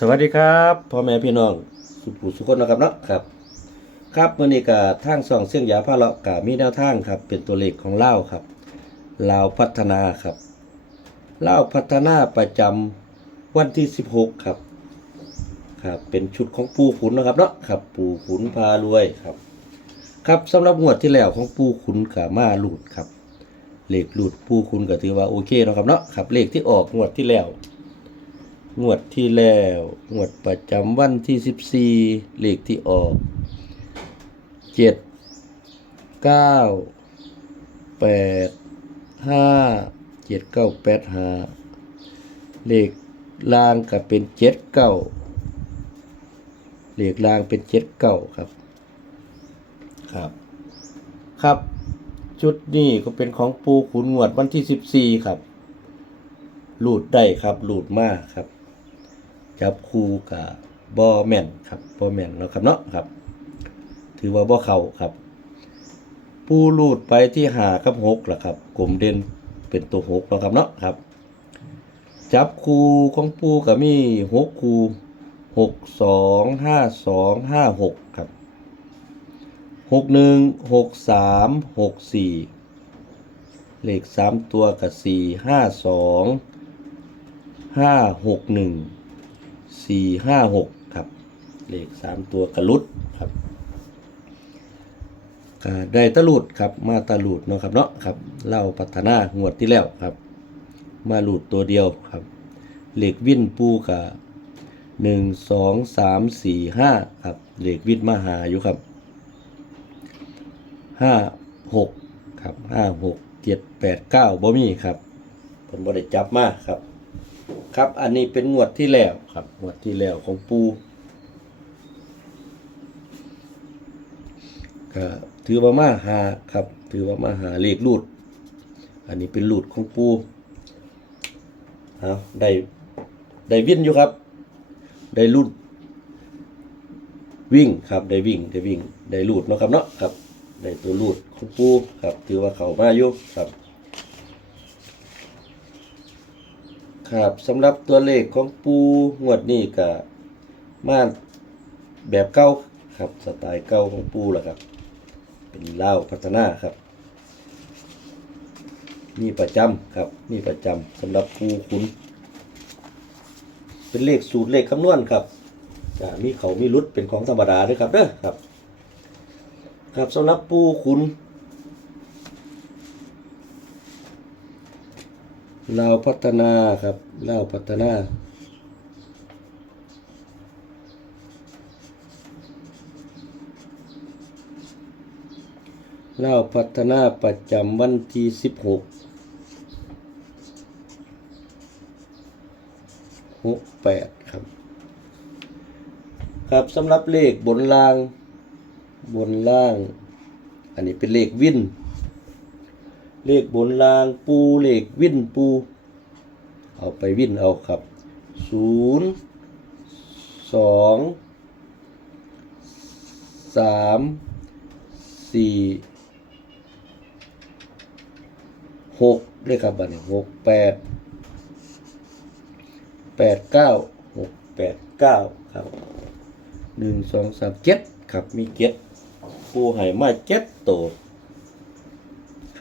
สวัสดีครับพ่อแม่พี่น้องสุภูสุขคนนะครับเนาะครับ ครับมื่อนี้ก็ทางสองเสียงยาพาเลาะกามีแนวทางครับ เป็นตัวเลขของเล่าครับลาวพัฒนาครับเล่าพัฒนาประจำวันที่ 16 ครับครับเป็นชุดของปูขุนนะครับเนาะครับ ปูขุนพารวยครับ ครับสำหรับงวดที่แล้วของปูขุนกับมาหลุดครับเลขหลุดปูขุนก็ถือว่าโอเคนะครับเนาะครับเลขที่ออกงวดที่แล้ว งวดที่แล้ว งวดประจำวันที่14เลขที่ออกเจ็ดเก้าแปดห้าเจ็ดเก้าแปดห้าเลขลางก็เป็นเจ็ดเก้าเลขลางเป็นเจ็ดเก้าครับ ครับ ครับ ชุดนี้ก็เป็นของปูขุนงวดวันที่14ครับ หลุดได้ครับ หลุดมากครับ จับคู่กับบอแมนครับบอแมนแล้วครับเนาะครับ ถือว่าบ่เข้าครับ ปูรูดไปที่หากับหกล่ะครับกลมเด่นเป็นตัวหกแล้วครับเนาะครับ จับคู่ของปูก็มีหกคู่หกสองห้าสองห้าหกครับหกหนึ่งหกสามหกสี่เลขสามตัวกับสี่ห้าสองห้าหกหนึ่ง สี่ห้าหกครับ เลขสามตัวกระลุดครับก็ได้ตะลุดครับ มาตะลุดเนาะครับเนาะครับเล่าพัฒนางวดที่แล้วครับ มาหลุดตัวเดียวครับ เหล็กวิ่นปูกับหนึ่งสองสามสี่ห้าครับ เหล็กวิ่นมาหาอยู่ครับห้าหกครับห้าหกเจ็ดแปดเก้าบ่มีครับผมบ่ได้จับมาครับ ครับ อันนี้เป็นงวดที่แล้วครับงวดที่แล้วของปูก็ถือว่ามาหาครับ ถือว่ามาหาเลขรูด อันนี้เป็นรูดของปูเอาได้ได้วิ่นอยู่ครับ ได้รูดวิ่งครับได้วิ่งได้วิ่งได้รูดเนาะครับเนาะครับได้ตัวรูดของปูครับ ถือว่าเขามาอยู่ครับ ครับสำหรับตัวเลขของปูงวดนี้ก็มาแบบเก่าครับสไตล์เก่าของปูแหละครับ เป็นเล่าพัฒนาครับนี่ประจำครับนี่ประจำสำหรับปูคุณ เป็นเลขสูตรเลขคำนวณครับจะมีเขามีรุดเป็นของธรรมดาด้วยครับเด้อครับ ครับสำหรับปูคุณ ลาวพัฒนาครับลาวพัฒนาเล่าพัฒนาประจำวันที่สิบหกหกแปดครับ ครับสำหรับเลขบนล่าง บนล่าง อันนี้เป็นเลขวิน เลขบนลางปูเลขวิ่นปู เอาไปวิ่นเอาครับศูนย์สองสามสี่หกด้วยครับบัดนี้หกแปดแปดเก้าหกแปดเก้าครับหนึ่งสองสามเจ็ดครับมีเจ็ดปูไห่มาเจ็ดโตว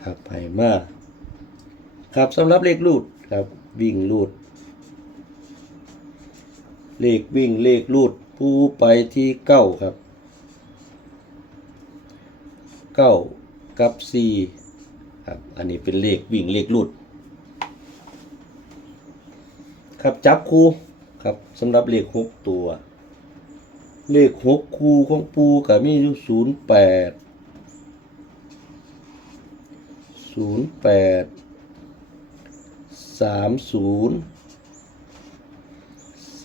ครับไห่มาครับสำหรับเลขลูดครับวิ่งลูด เลขวิ่งเลขลูดปูไปที่เก้าครับเก้ากับสี่ครับอันนี้เป็นเลขวิ่งเลขลูด ครับจับคู่ครับสำหรับเลขหกตัว เลขหกคู่ของปูกับมีอยู่ศูนย์แปด ศูนย์แปดสามศูนย์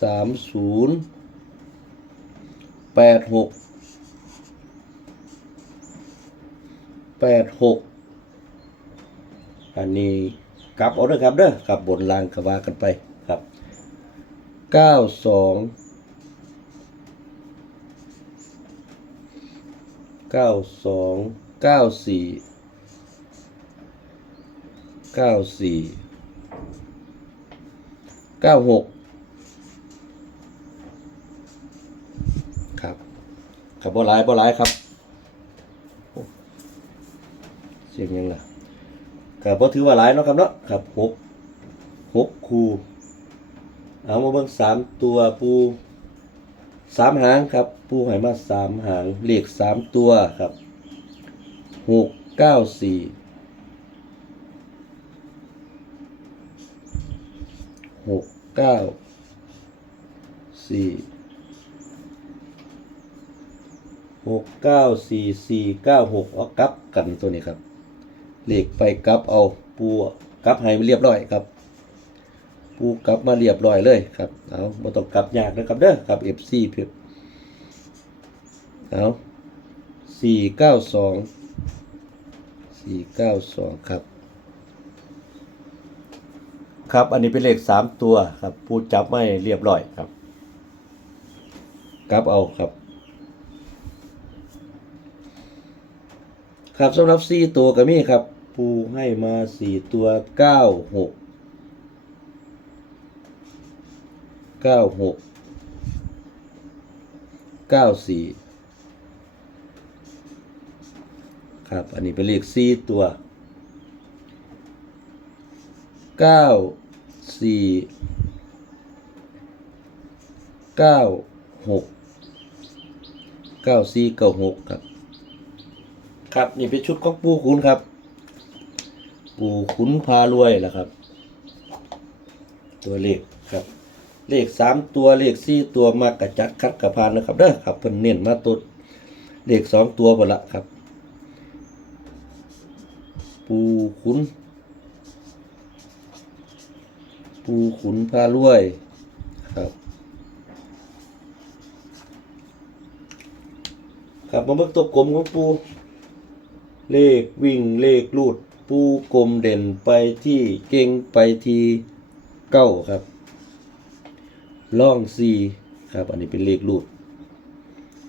สามศูนย์แปดหกแปดหกอันนี้กลับเอาเด้อครับเด้อครับบนล่างก็ว่ากันไปครับเก้าสองเก้าสองเก้าสี่ เก้าสี่เก้าหกครับครับบ่หลายบ่หลาครับเสียงยังล่ะครับบ่ถือว่าหลายเนาะครับเนาะครับหกหกคูเอามาเบิ่งสามตัวปูสามหางครับ ปูหอยมาสามหางเหล็กสามตัวครับหกเก้าสี่ หกเก้าสี่หกเก้าสี่สี่เก้าหกเอากลับกันตัวนี้ครับเหลขไปกลับเอาปูกลับให้เรียบร้อยครับ ปูกลับมาเรียบร้อยเลยครับเอาไม่ต้องกลับยากนะครับเด้อครับ FC เพียบเอาสี่เก้าสองสี่เก้าสองครับ ครับ อันนี้เป็นเลขสามตัวครับปูจับไม่เรียบร้อยครับกลับเอาครับ ครับสำหรับสี่ตัวก็มีครับ ปูให้มาสี่ตัวเก้าหกเก้าหกเก้าสี่ครับ อันนี้เป็นเลขสี่ตัวเก้า สี่เก้าหกเก้าสี่เก้าหกครับ ครับนี่เป็นชุดของปูขุนครับ ปูขุนพารวยแหละครับ ตัวเลขครับ เลขสามตัวเลขสี่ตัวมากระจัดคัดกระพานนะครับเด้อครับเพิ่นเน้นมาตัวเลขสองตัวหมดละครับ ปูขุน ปูขุนพารวยครับ ครับมาเบิ่งตัวกลมของปู เลขวิ่งเลขลูด ปูกลมเด่นไปที่เก่งไปที่เก้าครับล่องซีครับ อันนี้เป็นเลขลูด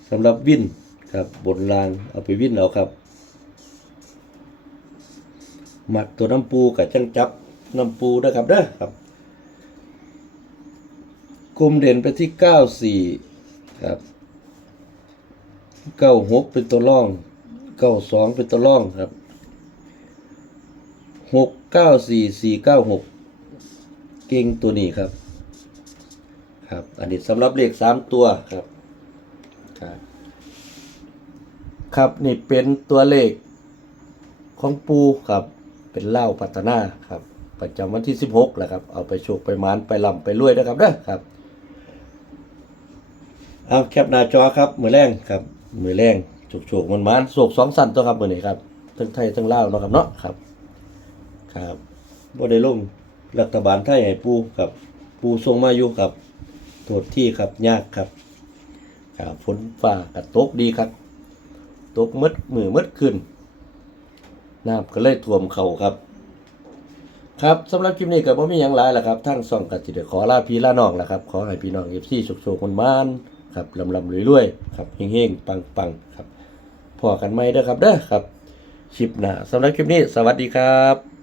สำหรับวิ่นครับบนรางเอาไปวิ่นเอาครับหมักตัวน้ำปูกับจังจับน้ำปูนะครับเด้อครับ กลมเด่นไปที่เก้าสี่ครับเก้าหกเป็นตัวล่องเก้าสองเป็นตัวร่องครับหกเก้าสี่สี่เก้าหกเก่งตัวนี้ครับ ครับ อันนี้สำหรับเลขสามตัวครับครับครับนี่เป็นตัวเลขของปูครับ เป็นเหล้าพัฒนาครับ ประจำวันที่สิบหกแหละครับ เอาไปโชคไปมานไปลำไปรวยนะครับเด้อครับ เอาแคปหน้าจอครับ มือแรงครับ มือแรงโฉกโฉกมันมันโศกสองสั้นตัวครับมือนี้ครับ ทั้งไทยทั้งลาวเนาะครับเนาะครับ ครับบ่ได้ลงรัฐบาลไทยให้ปูครับ ปูทรงมาอยู่ครับโทษที่ครับยากครับครับฝนฟ้าก็ตกดีครับ ตกมืดมือมืดขึ้นน้ำก็เลยท่วมเขาครับ ครับสำหรับคลิปนี้ก็บ่มีหยังหลายแล้วครับทั้งสองก็สิได้ขอลาพี่ลาน้องแล้วครับ ขอให้พี่น้อง FC โชคโชคคนมาน ครับลำลำรวยๆครับเฮงๆปังๆครับพอกันไหมเด้อครับเด้อครับคลิปหน้าสำหรับคลิปนี้ สวัสดีครับ